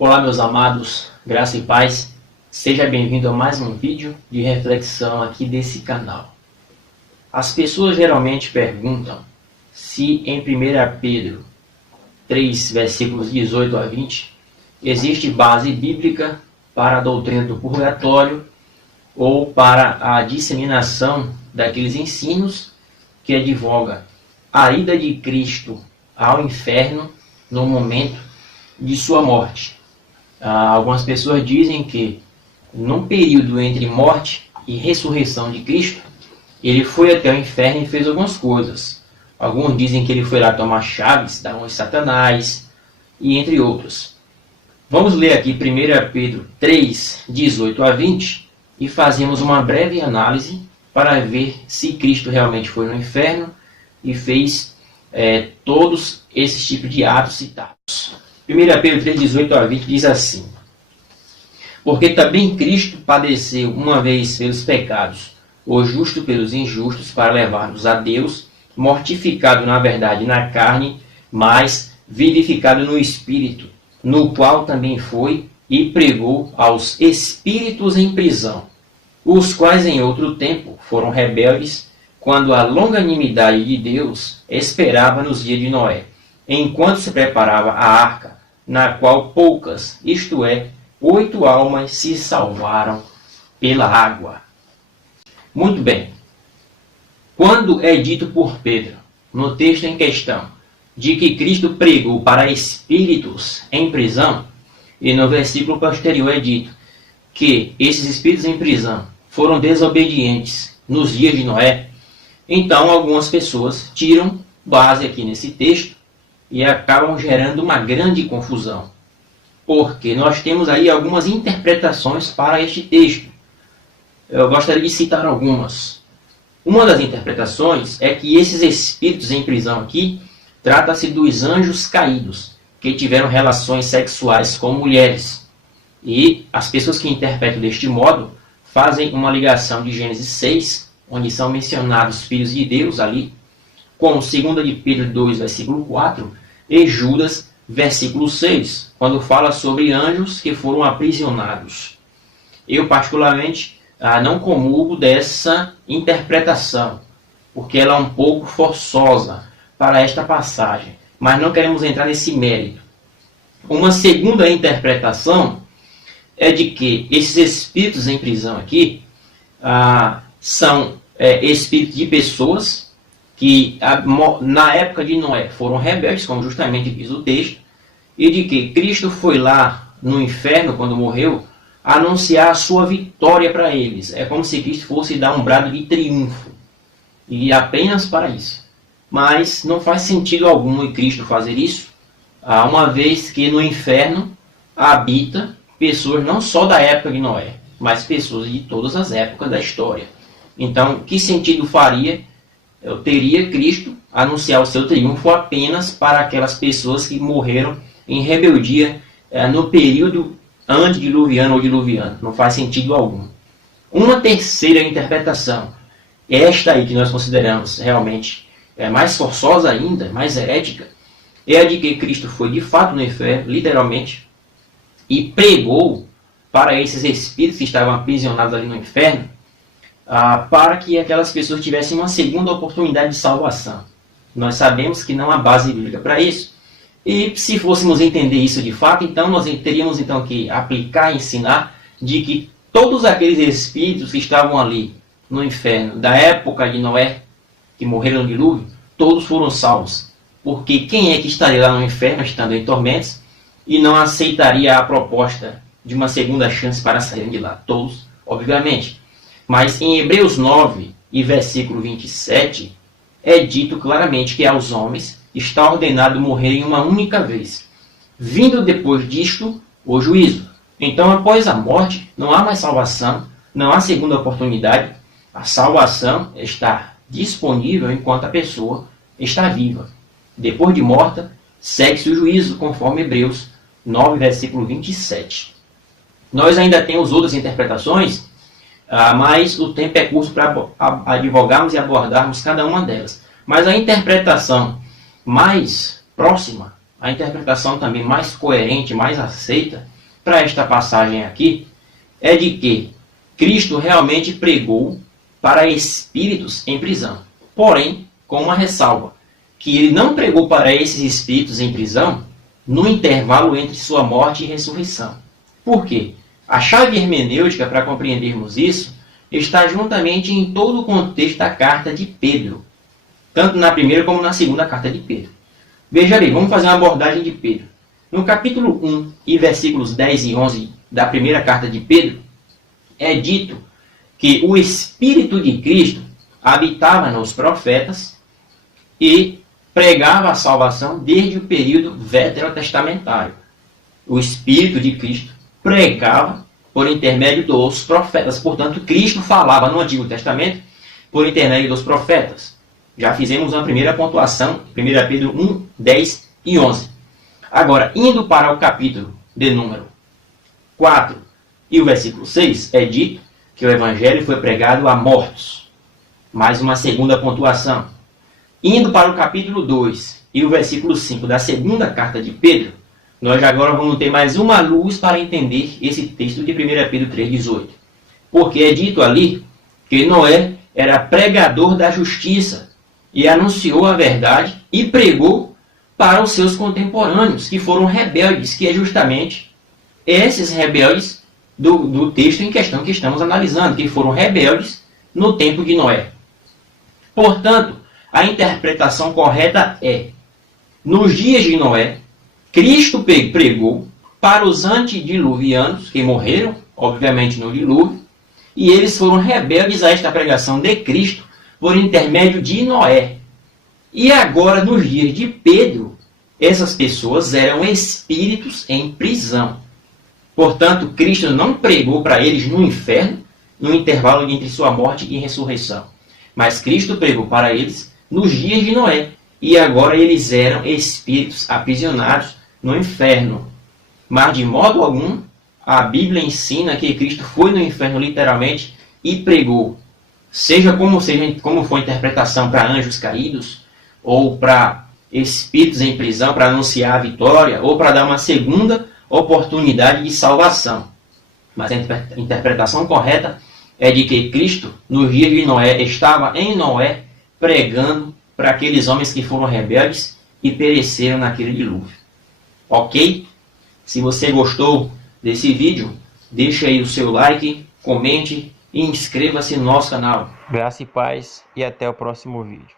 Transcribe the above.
Olá, meus amados, graça e paz. Seja bem-vindo a mais um vídeo de reflexão aqui desse canal. As pessoas geralmente perguntam se em 1 Pedro 3, versículos 18 a 20, existe base bíblica para a doutrina do purgatório ou para a disseminação daqueles ensinos que advoga a ida de Cristo ao inferno no momento de sua morte. Algumas pessoas dizem que num período entre morte e ressurreição de Cristo, ele foi até o inferno e fez algumas coisas. Alguns dizem que ele foi lá tomar chaves da mão de Satanás, e entre outros. Vamos ler aqui 1 Pedro 3, 18 a 20, e fazemos uma breve análise para ver se Cristo realmente foi no inferno e fez todos esses tipos de atos citados. 1 Pedro 3, 18 a 20 diz assim: Porque também Cristo padeceu uma vez pelos pecados, o justo pelos injustos, para levar-nos a Deus, mortificado na verdade na carne, mas vivificado no Espírito, no qual também foi e pregou aos espíritos em prisão, os quais em outro tempo foram rebeldes, quando a longanimidade de Deus esperava nos dias de Noé, enquanto se preparava a arca, na qual poucas, isto é, 8 almas se salvaram pela água. Muito bem. Quando é dito por Pedro, no texto em questão, de que Cristo pregou para espíritos em prisão, e no versículo posterior é dito que esses espíritos em prisão foram desobedientes nos dias de Noé, então algumas pessoas tiram base aqui nesse texto e acabam gerando uma grande confusão. Porque nós temos aí algumas interpretações para este texto. Eu gostaria de citar algumas. Uma das interpretações é que esses espíritos em prisão aqui trata-se dos anjos caídos, que tiveram relações sexuais com mulheres. E as pessoas que interpretam deste modo fazem uma ligação de Gênesis 6, onde são mencionados os filhos de Deus ali, com 2 de Pedro 2, versículo 4, e Judas, versículo 6, quando fala sobre anjos que foram aprisionados. Eu, particularmente, não comungo dessa interpretação, porque ela é um pouco forçosa para esta passagem, mas não queremos entrar nesse mérito. Uma segunda interpretação é de que esses espíritos em prisão aqui são espíritos de pessoas que na época de Noé foram rebeldes, como justamente diz o texto, e de que Cristo foi lá no inferno, quando morreu, anunciar a sua vitória para eles. É como se Cristo fosse dar um brado de triunfo, e apenas para isso. Mas não faz sentido algum em Cristo fazer isso, uma vez que no inferno habita pessoas não só da época de Noé, mas pessoas de todas as épocas da história. Então, que sentido faria teria Cristo anunciar o seu triunfo apenas para aquelas pessoas que morreram em rebeldia no período antediluviano ou diluviano? Não faz sentido algum. Uma terceira interpretação, esta aí que nós consideramos realmente mais forçosa ainda, mais herética, é a de que Cristo foi de fato no inferno, literalmente, e pregou para esses espíritos que estavam aprisionados ali no inferno, para que aquelas pessoas tivessem uma segunda oportunidade de salvação. Nós sabemos que não há base bíblica para isso. E se fôssemos entender isso de fato, então nós teríamos então que aplicar e ensinar de que todos aqueles espíritos que estavam ali no inferno, da época de Noé, que morreram no dilúvio, todos foram salvos. Porque quem é que estaria lá no inferno, estando em tormentos, e não aceitaria a proposta de uma segunda chance para sair de lá? Todos, obviamente. Mas em Hebreus 9 e versículo 27, é dito claramente que aos homens está ordenado morrerem uma única vez, vindo depois disto o juízo. Então, após a morte, não há mais salvação, não há segunda oportunidade. A salvação está disponível enquanto a pessoa está viva. Depois de morta, segue-se o juízo, conforme Hebreus 9, versículo 27. Nós ainda temos outras interpretações, mas o tempo é curto para advogarmos e abordarmos cada uma delas. Mas a interpretação mais próxima a interpretação também mais coerente, mais aceita para esta passagem aqui, é de que Cristo realmente pregou para espíritos em prisão. Porém, com uma ressalva, que ele não pregou para esses espíritos em prisão no intervalo entre sua morte e ressurreição. Por quê? A chave hermenêutica para compreendermos isso está juntamente em todo o contexto da carta de Pedro, tanto na primeira como na segunda carta de Pedro. Veja bem, vamos fazer uma abordagem de Pedro. No capítulo 1 e versículos 10 e 11 da primeira carta de Pedro, é dito que o Espírito de Cristo habitava nos profetas e pregava a salvação desde o período veterotestamentário. O Espírito de Cristo pregava por intermédio dos profetas. Portanto, Cristo falava no Antigo Testamento por intermédio dos profetas. Já fizemos uma primeira pontuação, 1 Pedro 1, 10 e 11. Agora, indo para o capítulo de número 4 e o versículo 6, é dito que o Evangelho foi pregado a mortos. Mais uma segunda pontuação. Indo para o capítulo 2 e o versículo 5 da segunda carta de Pedro, nós agora vamos ter mais uma luz para entender esse texto de 1 Pedro 3,18. Porque é dito ali que Noé era pregador da justiça e anunciou a verdade e pregou para os seus contemporâneos, que foram rebeldes, que é justamente esses rebeldes do texto em questão que estamos analisando, que foram rebeldes no tempo de Noé. Portanto, a interpretação correta é: nos dias de Noé, Cristo pregou para os antediluvianos, que morreram, obviamente, no dilúvio, e eles foram rebeldes a esta pregação de Cristo por intermédio de Noé. E agora, nos dias de Pedro, essas pessoas eram espíritos em prisão. Portanto, Cristo não pregou para eles no inferno, no intervalo entre sua morte e ressurreição. Mas Cristo pregou para eles nos dias de Noé. E agora eles eram espíritos aprisionados no inferno. Mas de modo algum, a Bíblia ensina que Cristo foi no inferno literalmente e pregou. Seja como for a interpretação para anjos caídos, ou para espíritos em prisão para anunciar a vitória, ou para dar uma segunda oportunidade de salvação. Mas a interpretação correta é de que Cristo, nos dias de Noé, estava em Noé pregando para aqueles homens que foram rebeldes e pereceram naquele dilúvio. Ok? Se você gostou desse vídeo, deixe aí o seu like, comente e inscreva-se no nosso canal. Graça e paz e até o próximo vídeo.